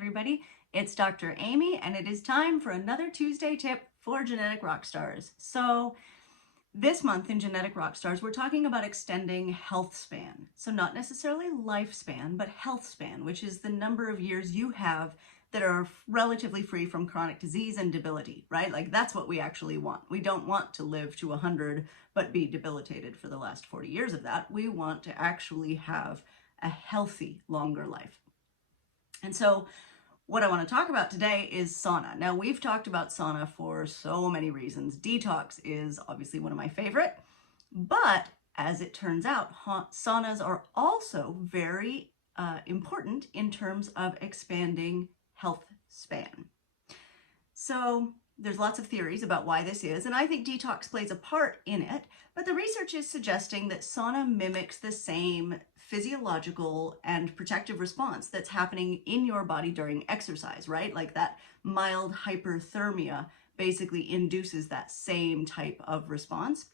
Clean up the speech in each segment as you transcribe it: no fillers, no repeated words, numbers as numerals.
everybody. It's Dr. Amy, and it is time for another Tuesday tip for Genetic Rockstars. So this month in Genetic Rockstars, we're talking about extending health span. So not necessarily lifespan, but health span, which is the number of years you have that are relatively free from chronic disease and debility, right? Like that's what we actually want. We don't want to live to 100, but be debilitated for the last 40 years of that. We want to actually have a healthy, longer life. And so what I want to talk about today is sauna. Now, we've talked about sauna for so many reasons. Detox is obviously one of my favorite, but as it turns out, saunas are also very important in terms of expanding health span. So there's lots of theories about why this is, and I think detox plays a part in it, but the research is suggesting that sauna mimics the same physiological and protective response that's happening in your body during exercise, right? Like that mild hyperthermia basically induces that same type of response.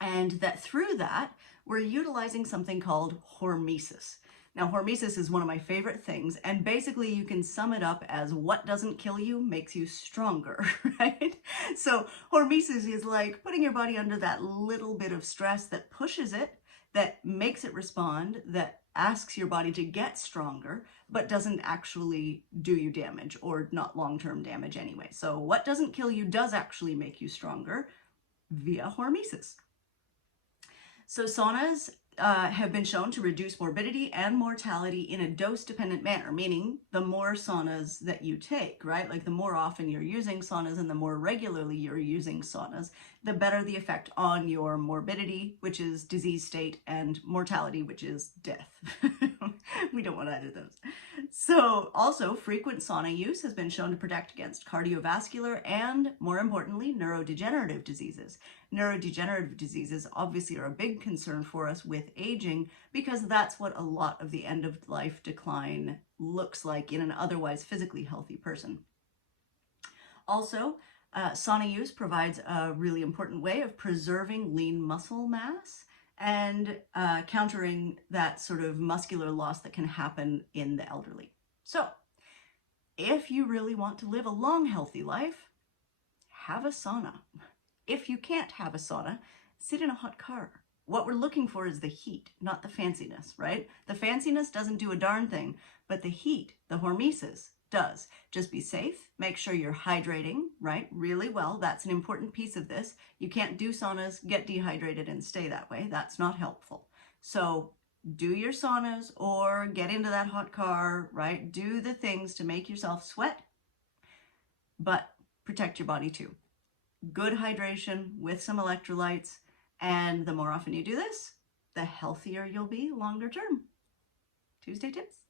And that through that, we're utilizing something called hormesis. Now, hormesis is one of my favorite things, and basically you can sum it up as what doesn't kill you makes you stronger, right? So hormesis is like putting your body under that little bit of stress that pushes it, that makes it respond, that asks your body to get stronger, but doesn't actually do you damage, or not long-term damage anyway. So what doesn't kill you does actually make you stronger via hormesis. So saunas have been shown to reduce morbidity and mortality in a dose-dependent manner, meaning the more saunas that you take, right? Like the more often you're using saunas and the more regularly you're using saunas, the better the effect on your morbidity, which is disease state, and mortality, which is death. We don't want either of those. So also, frequent sauna use has been shown to protect against cardiovascular and, more importantly, neurodegenerative diseases. Neurodegenerative diseases obviously are a big concern for us with aging because that's what a lot of the end-of-life decline looks like in an otherwise physically healthy person. Also, sauna use provides a really important way of preserving lean muscle mass and countering that sort of muscular loss that can happen in the elderly. So, if you really want to live a long, healthy life, have a sauna. If you can't have a sauna, sit in a hot car. What we're looking for is the heat, not the fanciness, right? The fanciness doesn't do a darn thing, but the heat, the hormesis, does. Just be safe, make sure you're hydrating, right, really well. That's an important piece of this. You can't do saunas, get dehydrated, and stay that way. That's not helpful. So do your saunas or get into that hot car, right? Do the things to make yourself sweat, but protect your body too. Good hydration with some electrolytes, and the more often you do this, the healthier you'll be longer term. Tuesday tips.